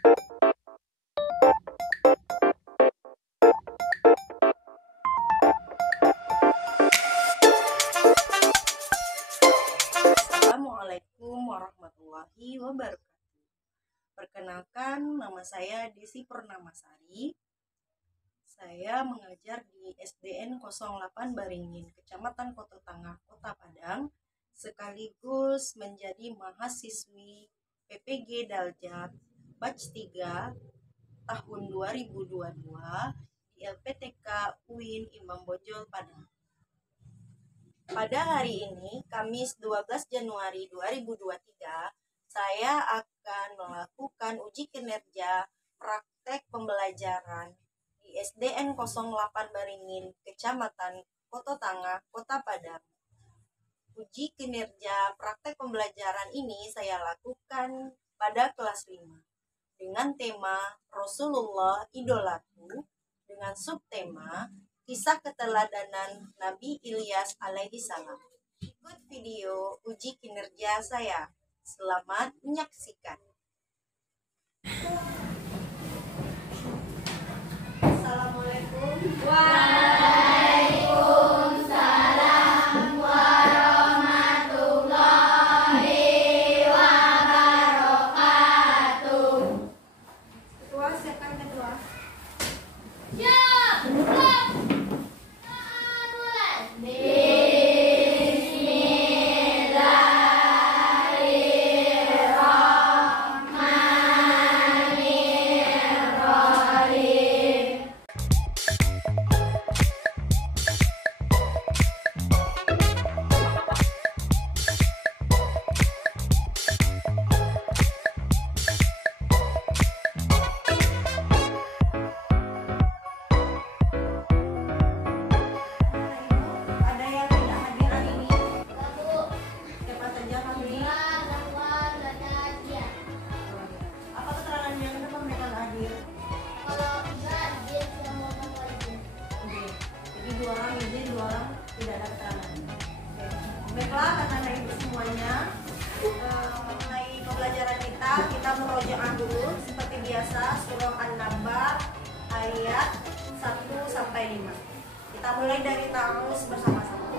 Assalamualaikum warahmatullahi wabarakatuh. Perkenalkan, nama saya Desi Purnamasari. Saya mengajar di SDN 08 Baringin, Kecamatan Koto Tangah, Kota Padang, sekaligus menjadi mahasiswi PPG Daljat Batch 3 tahun 2022 di LPTK UIN Imam Bonjol Padang. Pada hari ini, Kamis 12 Januari 2023, saya akan melakukan uji kinerja praktek pembelajaran di SDN 08 Baringin, Kecamatan Koto Tangah, Kota Padang. Uji kinerja praktek pembelajaran ini saya lakukan pada kelas 5 dengan tema Rasulullah Idolaku dengan subtema Kisah Keteladanan Nabi Ilyas alaihi salam. Ikut video uji kinerja saya. Selamat menyaksikan. Assalamualaikum. Waalaikumsalam warahmatullahi wabarakatuh. Ketua, siapkan ketua. Ya, Ada yang tidak hadir hari ini? Siapa saja kami? Apa keterangannya kenapa mereka nggak hadir? Oke. Jadi 2 orang izin, 2 orang tidak ada keterangan. Oke. Baiklah, karena itu semuanya mengenai pembelajaran kita merojaah dulu seperti biasa surah An-Naba ayat 1-5. Kita mulai dari ta'awuz bersama-sama.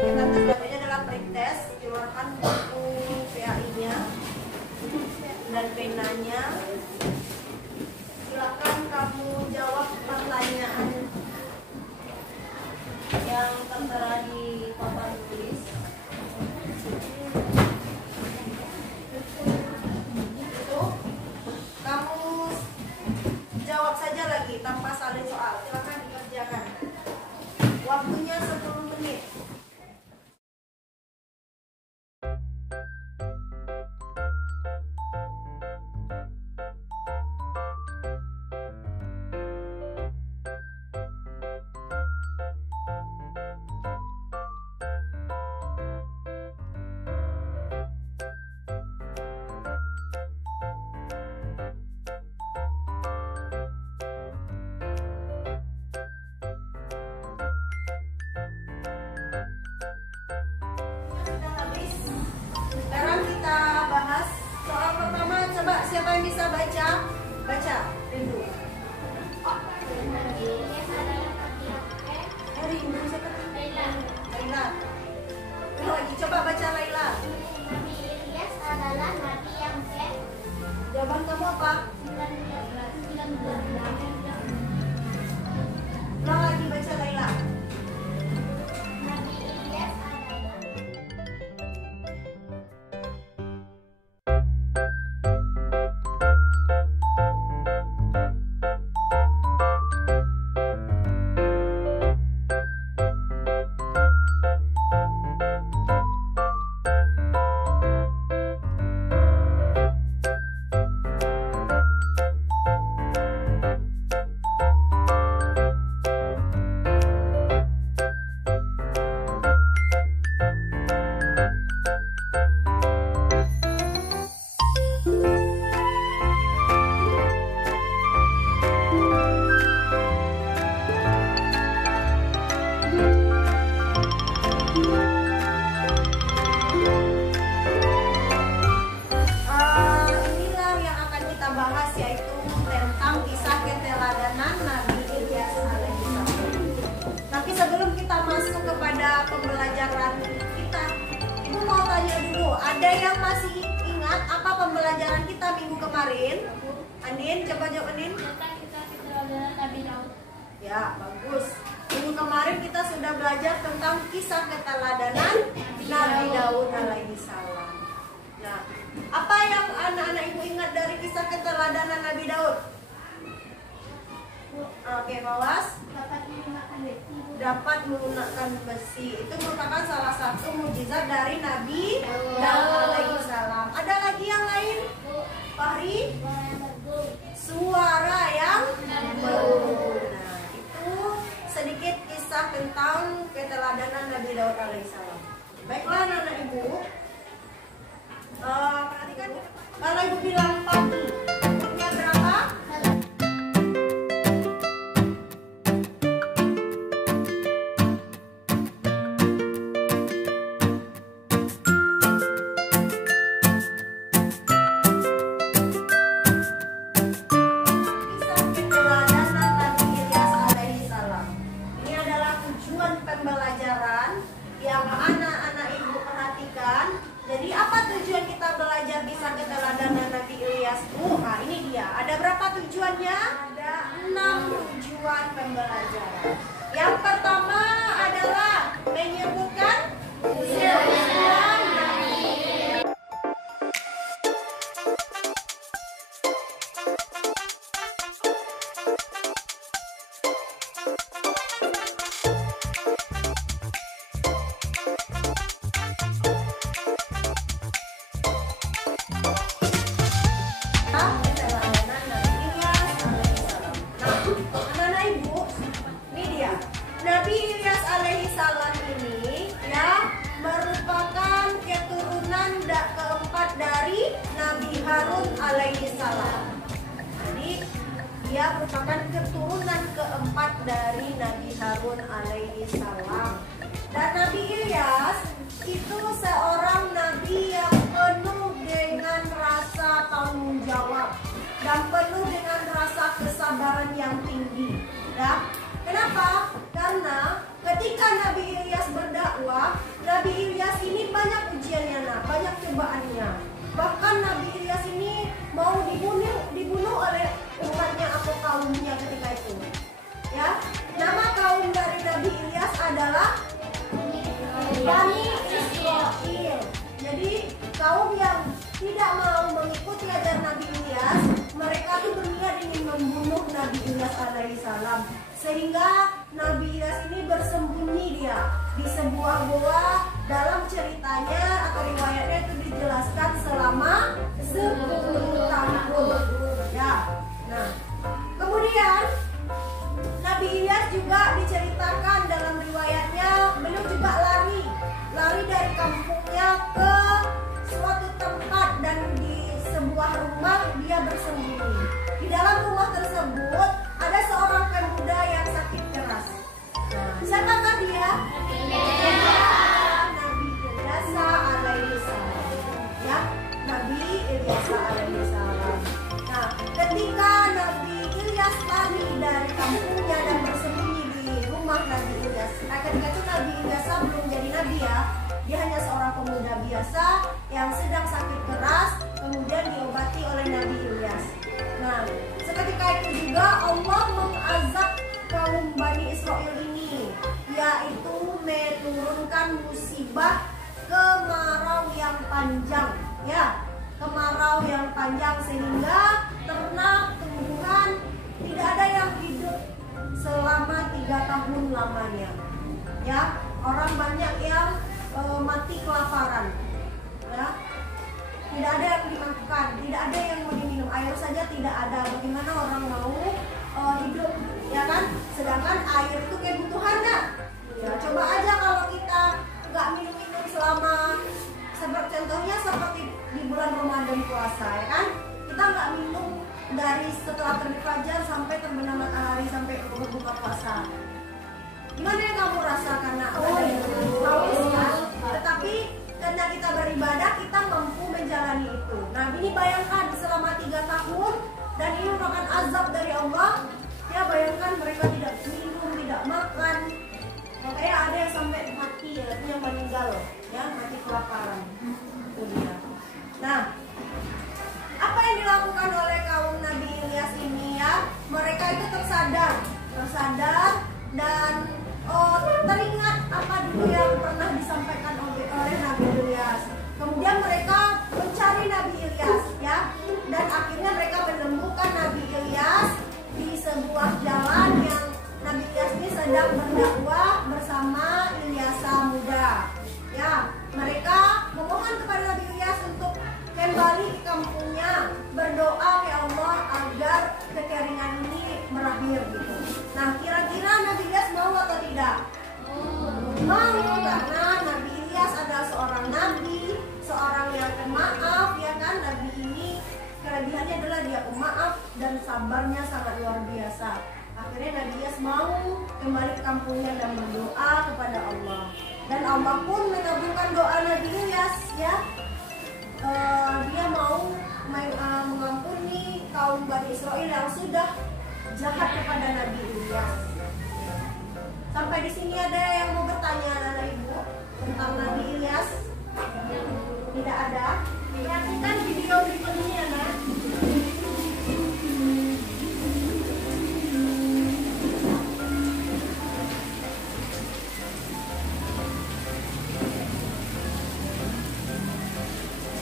Yang selanjutnya adalah pretest. Keluarkan buku PAI-nya dan penanya. Silakan kamu jawab pertanyaan yang tertera di papan tulis. Itu kamu jawab saja lagi tanpa salin soal. Silakan dikerjakan. Waktunya 10 menit. Sudah habis. Sekarang kita bahas soal pertama. Coba siapa yang bisa baca? Baca. Rindu. Rindu siapa? Laila. Lagi coba baca Laila. Nabi Ilyas adalah nabi yang Jawaban kamu apa? Ulang lagi baca Laila. Nabi Ilyas adalah ada yang masih ingat apa pembelajaran kita minggu kemarin? Andin, coba jawab Andin. Tentang kisah keteladanan Nabi Daud. Ya, bagus. Minggu kemarin kita sudah belajar tentang kisah keteladanan Nabi Daud alaihi salam. Nah, apa yang anak-anak ibu ingat dari kisah keteladanan Nabi Daud? Oke, Mawas. Dapat menggunakan besi. Itu merupakan salah satu mukjizat dari Nabi Daud alaihi salam. Ada lagi yang lain? Fahri? Suara yang merdu. Nah, itu sedikit kisah tentang keteladanan Nabi Daud alaihissalam. Baiklah anak-anak ibu, perhatikan kalau ibu bilang pagi, umurnya berapa? Pembelajaran yang anak-anak ibu perhatikan. Jadi apa tujuan kita belajar kisah keteladanan Nabi Ilyas? Nah ini dia. Ada berapa tujuannya? Ada 6 tujuan pembelajaran. Yang pertama adalah menyebutkan silsilah Nabi. Nabi Ilyas alaihissalam ini ya merupakan keturunan keempat dari Nabi Harun alaihissalam. Jadi dia merupakan keturunan keempat dari Nabi Harun alaihissalam. Dan Nabi Ilyas itu seorang nabi yang penuh dengan rasa tanggung jawab dan penuh dengan rasa kesabaran yang tinggi. Ya. Kenapa? Karena ketika Nabi Ilyas berdakwah, Nabi Ilyas ini banyak ujiannya, banyak cobaannya. Bahkan Nabi Ilyas ini mau dibunuh oleh umatnya atau kaumnya ketika itu. Ya, nama kaum dari Nabi Ilyas adalah Bani Israel. Jadi kaum yang tidak mau mengikuti ajaran Nabi Ilyas, mereka tuh berniat ingin membunuh Nabi Ilyas alaihissalam. Sehingga Nabi Ilyas ini bersembunyi dia di sebuah goa. Dalam ceritanya atau riwayatnya itu dijelaskan selama 10 tahun. Ya. Nah, kemudian Nabi Ilyas juga diceritakan dalam riwayatnya beliau juga lari dari kampungnya ke suatu tempat dan di sebuah rumah dia bersembunyi. Di dalam rumah tersebut ada seorang pemuda yang sakit keras. Siapakah dia? Nabi Ilyas alaihissalam. Ya, Nabi Ilyas alaihissalam. Nah, ketika Nabi Ilyas lari dari kampungnya dan bersembunyi di rumah Nabi Ilyas. Ketika itu Nabi Ilyas belum jadi nabi ya. Dia hanya seorang pemuda biasa yang sedang sakit keras, kemudian diobati oleh Nabi Ilyas. Nah, seketika itu juga Allah mengazab kaum Bani Israel ini, yaitu menurunkan musibah kemarau yang panjang, ya, kemarau yang panjang sehingga ternak, tumbuhan tidak ada yang hidup selama 3 tahun lamanya, ya. Orang banyak yang mati kelaparan, ya. Tidak ada yang dimakan, tidak ada yang mau diminum, air saja tidak ada. Bagaimana orang mau hidup, ya kan? Sedangkan air itu kebutuhan, nah. Ya, coba aja kalau kita nggak minum selama, contohnya seperti di bulan Ramadan puasa, ya kan? Kita nggak minum dari setelah terbit fajar sampai terbenam matahari sampai berbuka puasa. Gimana yang kamu rasakan? Haus kan? Tetapi karena kita beribadah, kita mampu menjalani itu. Nah, ini bayangkan selama 3 tahun dan ini merupakan azab dari Allah. Ya, bayangkan mereka tidak minum, tidak makan. Makanya ada yang sampai mati, ya, yang meninggal, ya, mati kelaparan. itu dia. Nah, apa yang dilakukan oleh kaum Nabi Ilyas ini ya? Mereka itu tersadar dan teringat apa dulu yang pernah disampaikan oleh Nabi Ilyas. Kemudian mereka mencari Nabi Ilyas ya, dan akhirnya mereka menemukan Nabi Ilyas di sebuah jalan yang Nabi Ilyas ini sedang berdakwah bersama Ilyasa muda. Ya, mereka memohon kepada Nabi Ilyas untuk kembali ke kampungnya, berdoa ya Allah agar kekeringan ini berakhir gitu. Nah, kira-kira Nabi Ilyas mau atau tidak? Mau, karena Nabi Ilyas adalah seorang nabi, seorang yang pemaaf ya kan. Nabi ini kelebihannya adalah dia pemaaf dan sabarnya sangat luar biasa. Akhirnya Nabi Ilyas mau kembali ke kampungnya dan berdoa kepada Allah. Dan Allah pun mengabulkan doa Nabi Ilyas ya. Dia mau mengampuni kaum Bani Israel yang sudah jahat kepada Nabi Ilyas. Sampai di sini ada yang mau bertanya anak ibu tentang Nabi Ilyas? Tidak ada? Perhatikan video berikut ini ya nak.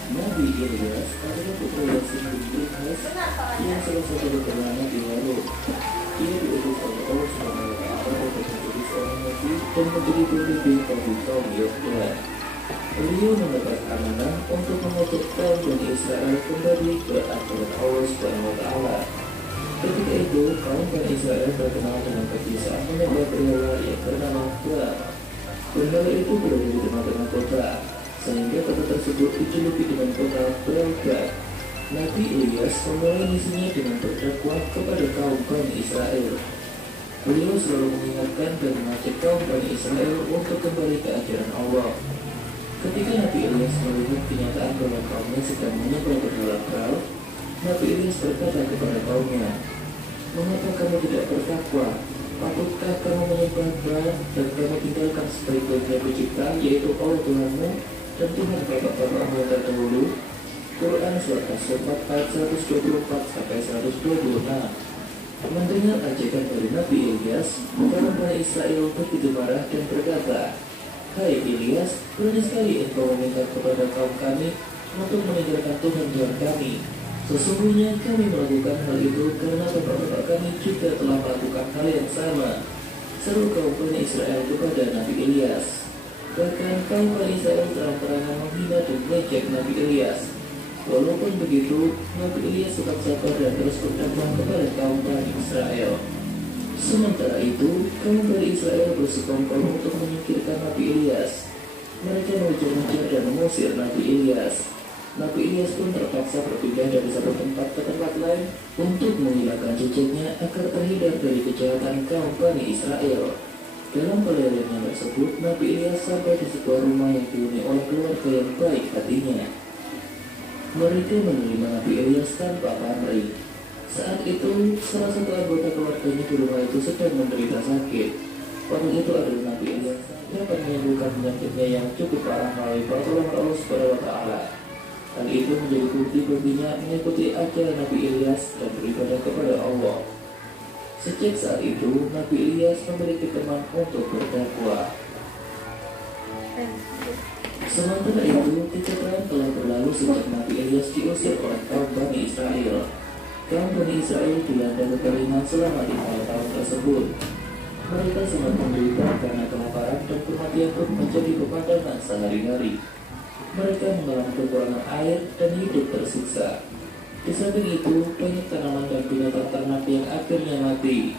Nabi Ilyas adalah putra Yasin bin Ilyas yang salah satu keturunan di Harun. Ia diutus oleh Allah SWT untuk menjadi seorang nabi dan menjadi pemimpin bagi kaum Yahudi. Beliau mendapat amanah untuk mengutuk kaum Bani Israel kembali ke aturan Allah SWT. Ketika itu, kaum Bani Israel terkenal dengan kebiasaan menyembah berhala yang bernama Baal. Berhala itu berada di tengah-tengah kota, sehingga kota tersebut dijuluki dengan kota Baal. Nabi Ilyas memulai misinya dengan berdakwah kepada kaum Bani Israel. Beliau selalu mengingatkan dan mengajak kaum Bani Israel untuk kembali ke ajaran Allah. Ketika Nabi Ilyas melihat kenyataan bahwa kaumnya sedang menyembah berhala Baal, Nabi Ilyas berkata kepada kaumnya, "Mengapa kamu tidak bertakwa? Patutkah kamu menyembah Baal dan kamu tinggalkan sebaik-baiknya pencipta, yaitu Allah Tuhanmu dan Tuhan bapak-bapakmu yang terdahulu?" Quran Surat As-Saffat ayat 124-126. Mendengar ajakan dari Nabi Ilyas, kaum Bani Israel begitu marah dan berkata, "Hai Ilyas, berani sekali engkau meminta kepada kaum kami untuk meninggalkan Tuhan kami. Sesungguhnya kami melakukan hal itu karena bapak-bapak kami juga telah melakukan hal yang sama." Seru kaum Bani Israel kepada Nabi Ilyas. Bahkan kaum Bani Israel terang-terangan menghina dan mengejek Nabi Ilyas. Walaupun begitu, Nabi Ilyas tetap sabar dan terus berdakwah kepada kaum Bani Israel. Sementara itu, kaum Bani Israel bersekongkol untuk menyingkirkan Nabi Ilyas. Mereka mengejar-ngejar dan mengusir Nabi Ilyas. Nabi Ilyas pun terpaksa berpindah dari satu tempat ke tempat lain untuk menghilangkan jejaknya agar terhindar dari kejahatan kaum Bani Israel. Dalam perjalanannya tersebut, Nabi Ilyas sampai di sebuah rumah yang dihuni oleh keluarga yang baik hatinya. Mereka menerima Nabi Ilyas tanpa pamrih. Saat itu, salah satu anggota keluarganya di rumah itu sedang menderita sakit. Orang itu adalah Nabi Ilyas yang dapat menyembuhkan penyakitnya yang cukup parah melalui pertolongan Allah Subhanahu wa Ta'ala. Hal itu menjadi bukti baginya mengikuti ajaran Nabi Ilyas dan beribadah kepada Allah. Sejak saat itu, Nabi Ilyas memiliki teman untuk berdakwah. Sementara itu, 3 tahun telah berlalu sejak Nabi Ilyas diusir oleh kaum Bani Israel. Kaum Bani Israel dilanda kekeringan selama 5 tahun tersebut. Mereka sangat menderita karena kelaparan dan kematian pun menjadi pemandangan sehari-hari. Mereka mengalami kekurangan air dan hidup tersiksa. Di samping itu, banyak tanaman dan binatang ternak yang akhirnya mati.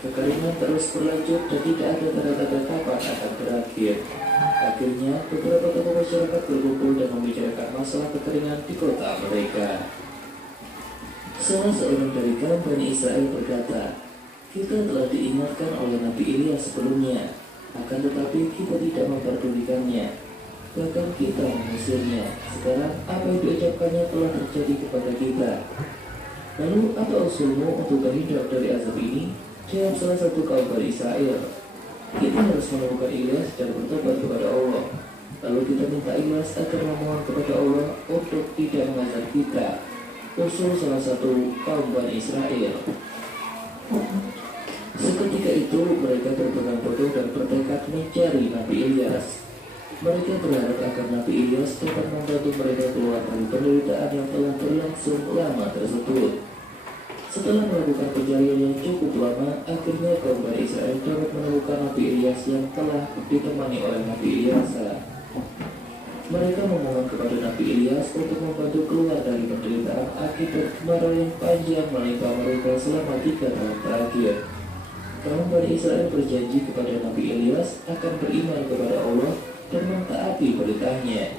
Kekeringan terus berlanjut dan tidak ada tanda-tanda kapan akan berakhir. Akhirnya, beberapa tokoh masyarakat berkumpul dan membicarakan masalah kekeringan di kota mereka. Salah seorang dari kaum Bani Israel berkata, "Kita telah diingatkan oleh Nabi Ilyas sebelumnya, akan tetapi kita tidak memperdulikannya. Bahkan kita mengusirnya. Sekarang apa yang diucapkannya telah terjadi kepada kita. Lalu apa usulmu untuk terhindar dari azab ini?" Jawab salah satu kaum Bani Israel, "Kita harus menemukan Ilyas dan bertobat kepada Allah. Lalu kita minta Ilyas agar memohon kepada Allah untuk tidak mengazab kita. Usul salah satu kaum Bani Israel. Seketika itu mereka berpegang teguh dan bertekad mencari Nabi Ilyas. Mereka berharap agar Nabi Ilyas dapat membantu mereka keluar dari penderitaan yang telah berlangsung lama tersebut. Setelah melakukan pencarian yang cukup lama, akhirnya kaum Bani Israel dapat menemukan Nabi Ilyas yang telah ditemani oleh Nabi Ilyasa. Mereka memohon kepada Nabi Ilyas untuk membantu keluar dari penderitaan akibat kemarau yang panjang menimpa mereka selama 3 tahun terakhir. Kaum Bani Israel berjanji kepada Nabi Ilyas akan beriman kepada Allah dan mentaati perintahnya.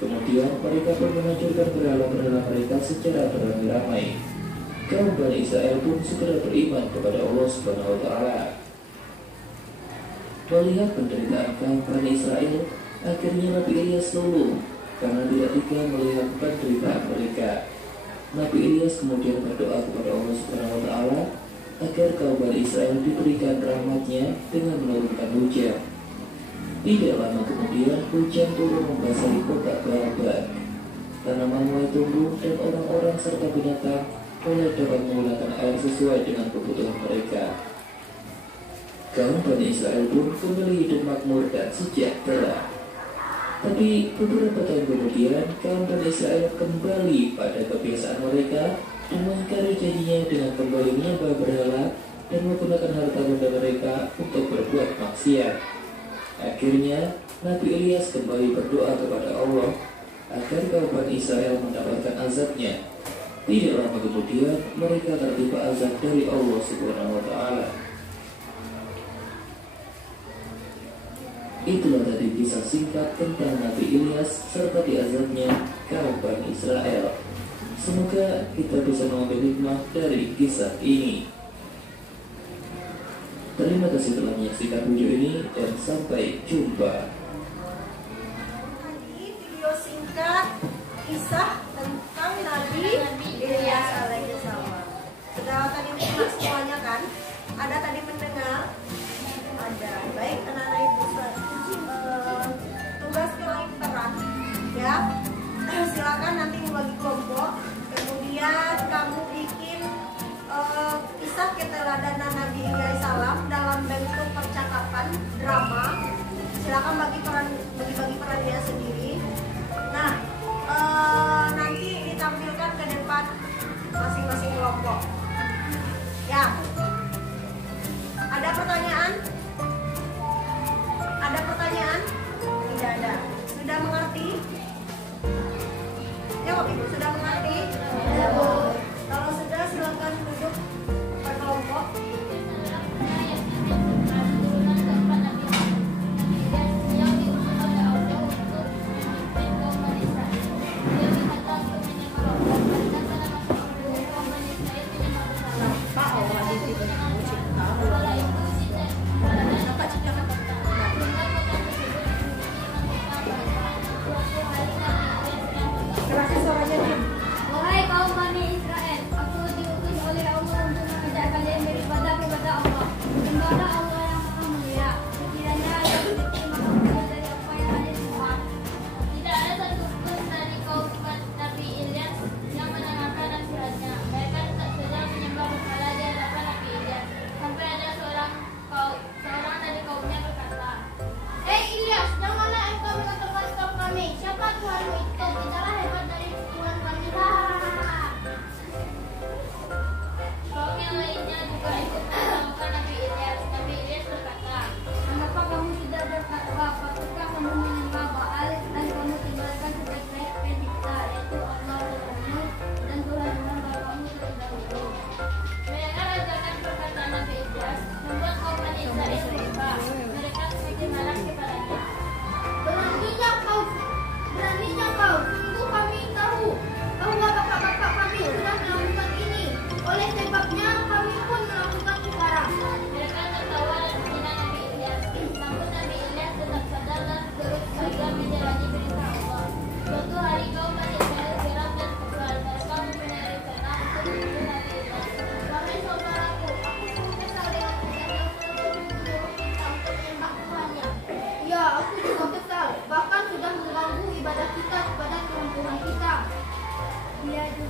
Kemudian mereka pun menghancurkan berhala-berhala mereka secara beramai-ramai. Kaum Bani Israel pun segera beriman kepada Allah Subhanahu wa Ta'ala. Melihat penderitaan kaum Bani Israel, akhirnya Nabi Ilyas luluh karena tidak tega melihat penderitaan mereka. Nabi Ilyas kemudian berdoa kepada Allah Subhanahu wa Ta'ala agar kaum Bani Israel diberikan rahmatnya dengan menurunkan hujan. Tidak lama kemudian hujan turun membasahi kota Ba'al. Tanaman mulai tumbuh dan orang-orang serta binatang mulai dapat menggunakan air sesuai dengan kebutuhan mereka. Kaum Bani Israel pun kembali hidup makmur dan sejahtera. Tapi beberapa tahun kemudian, kaum Bani Israel kembali pada kebiasaan mereka dan mengingkari janjinya dengan kembali menyembah berhala dan menggunakan harta benda mereka untuk berbuat maksiat. Akhirnya, Nabi Ilyas kembali berdoa kepada Allah agar kaum Bani Israel mendapatkan azabnya. Tidak lama kemudian, mereka tertimpa azab dari Allah Subhanahu wa Ta'ala. Itulah tadi kisah singkat tentang Nabi Ilyas serta diazabnya kaum Bani Israel. Semoga kita bisa mengambil hikmah dari kisah ini. Terima kasih telah menyaksikan video ini dan sampai jumpa. Tadi video singkat kisah tentang Nabi Ilyas alaihissalam. Sudah tadi mendengar semuanya kan? Ada tadi mendengar? Ada. Baik anak-anak ibu, tugas lain peran ya. Silakan nanti membagi kelompok. Kemudian kamu bikin kisah keteladanan Nabi Ilyas salam dalam bentuk percakapan drama. Silakan bagi perannya sendiri. Nah, nanti ditampilkan ke depan masing-masing kelompok. Ya. Ada pertanyaan? Ada pertanyaan? Tidak ada. Sudah mengerti? Jawab.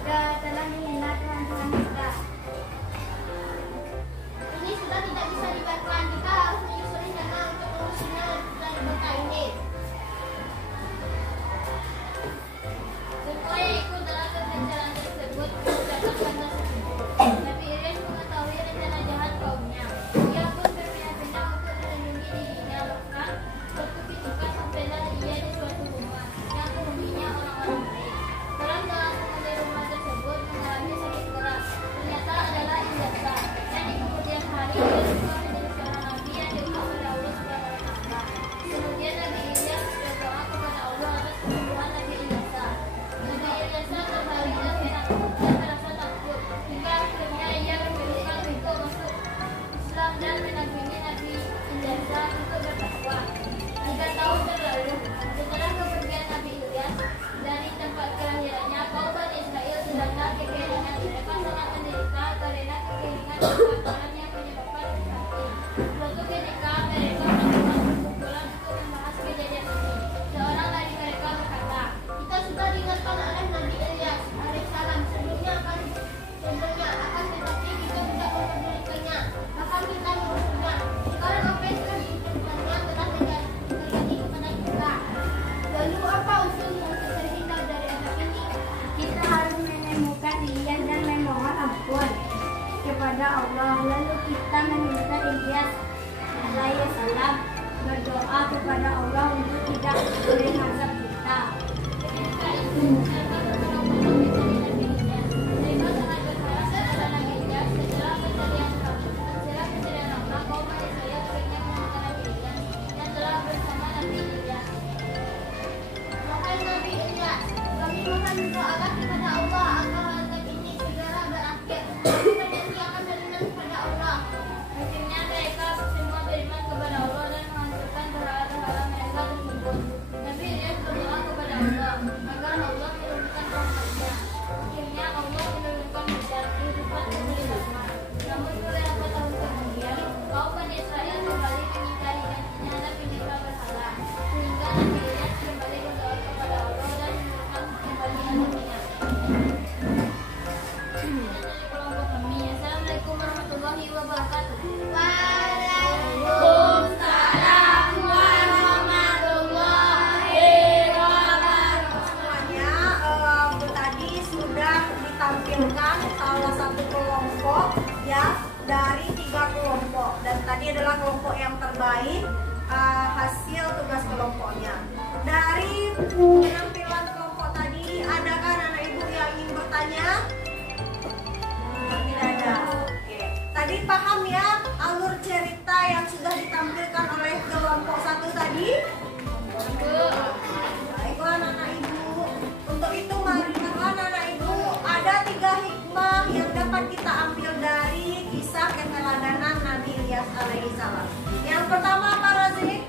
juga telah menghina Tuhan kita. Ini sudah tidak bisa dibiarkan. Kita harus menyusuri dana untuk mengurusinya dan berkah ini. Semua yang ikut dalam pembicaraan tersebut mengucapkan kata setuju. Nabi Ilyas mengetahui rencana jahat kaumnya. Ia pun berpindah-pindah untuk melindungi dirinya. Bahkan suatu ketika sampailah ia di suatu rumah yang penghuninya orang-orang baik. Orang dalam penghuni rumah tersebut mengalami sakit keras. Ternyata adalah Ilyas. Dan di kemudian hari ia berubah menjadi seorang nabi yang diutus oleh Allah Subhanahu wa Ta'ala. Kemudian Nabi Ilyas berdoa kepada Allah atas kesembuhan Nabi Ilyas. Nabi Ilyas terbalik dan merasa takut hingga akhirnya ia memutuskan untuk masuk Islam dan menampingi Nabi Ilyas untuk bertakwa. 3 tahun berlalu setelah kepergian Nabi Ilyas dari tempat kelahirannya, kaum Bani Israel dilanda kekeringan. Mereka sangat menderita karena kekeringan dan kelaparan yang menyebabkan sakit. Suatu ketika mereka melakukan perkumpulan untuk membahas kejadian ini. Seorang dari mereka berkata, kita sudah diingatkan oleh Nabi Ilyas alaihissalam sebelumnya akan tetapi kita tidak mempedulikannya, bahkan kita mengurusnya. Sekarang apa yang telah diingatkannya telah terjadi kepada kita. Lalu apa usulnya untuk terhindar dari azab ini? Kita harus menemukan Ilyas dan memohon ampun kepada Allah. Lalu kita meminta Ilyas alaihissalam berdoa kepada Allah untuk tidak memberi azab kita. Ketika itu mereka bertolak mencari Nabi Ilyas. Mereka sangat berharap kepada Nabi Ilyas. Setelah pencarian lama, kaum Bani Israel akhirnya menemukan Nabi Ilyas yang telah bersama Nabi Ilyas. Wahai Nabi Ilyas, kami mohon berdoalah kepada Allah agar azab ini segera berakhir. Kami berjanji akan beriman kepada Allah. Akhirnya mereka semua beriman kepada Allah dan menghancurkan berhala-berhala mereka tersebut. Nabi Ilyas berdoa kepada Allah agar Allah menurunkan rahmatnya. Akhirnya Allah menurunkan hujan kehidupan kembali lama. Namun beberapa tahun kemudian, kaum Bani Israel kembali mengingkari janjinya dan menyembah berhala. Sehingga Nabi Ilyas kembali berdoa kepada Allah dan menurunkan kembali azabnya. Dari kelompok kami. Assalamualaikum warahmatullahi wabarakatuh. Waalaikumsalam warahmatullahi wabarakatuh. Semuanya tadi sudah ditampilkan salah satu kelompok ya dari 3 kelompok, dan tadi adalah kelompok yang terbaik hasil tugas kelompoknya. Dari penampilan kelompok tadi, adakah anak ibu yang ingin bertanya? Tidak ada. Oke. Tadi paham ya alur cerita yang sudah ditampilkan oleh kelompok 1 tadi? Baiklah anak ibu. Untuk itu marilah anak ibu, ada 3 hikmah yang dapat kita ambil dari kisah keteladanan Nabi Ilyas alaihissalam. Yang pertama apa, Razik?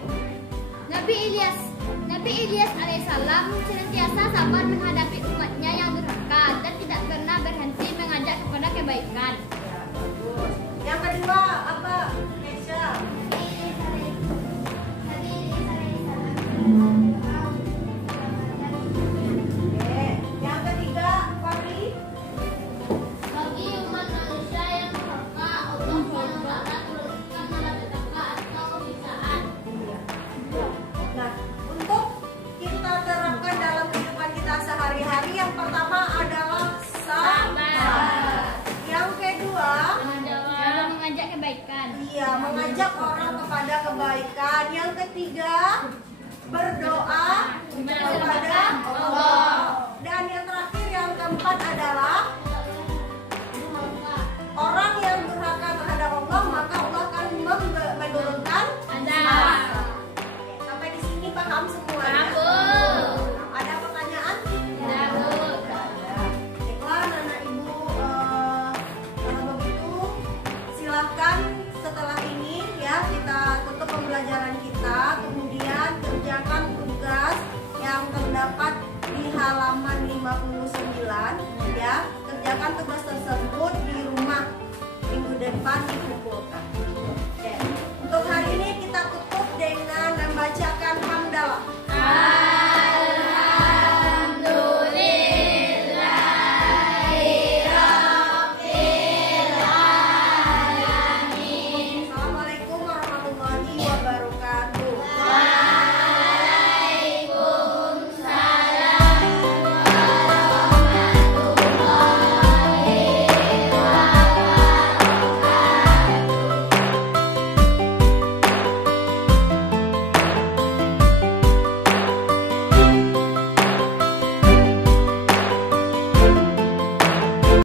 Nabi Ilyas alaihissalam senantiasa sabar menghadapi umatnya yang durhaka dan tidak pernah berhenti mengajak kepada kebaikan. Ya, bagus. Yang kedua apa, Nesha? Oke. Yang ketiga, Fahri? Bagi umat manusia yang durhaka, Allah SWT turunkan malapetaka atau kebiasaan. Nah, untuk kita terapkan dalam kehidupan kita sehari-hari, yang pertama adalah sabar. Yang kedua, Dalam mengajak kebaikan. iya, mengajak orang kepada kebaikan. Yang ketiga, berdoa kepada Allah. Dan yang terakhir, yang keempat adalah orang yang durhaka terhadap Allah, maka Allah akan menurunkan azab. Sampai di sini paham semuanya? Ada pertanyaan? Tidak ada. Baiklah anak ibu, kalau begitu silahkan setelah ini ya kita tutup pembelajaran kita, kemudian kerjakan tugas yang terdapat di halaman 59 ya. Kerjakan tugas tersebut di rumah minggu depan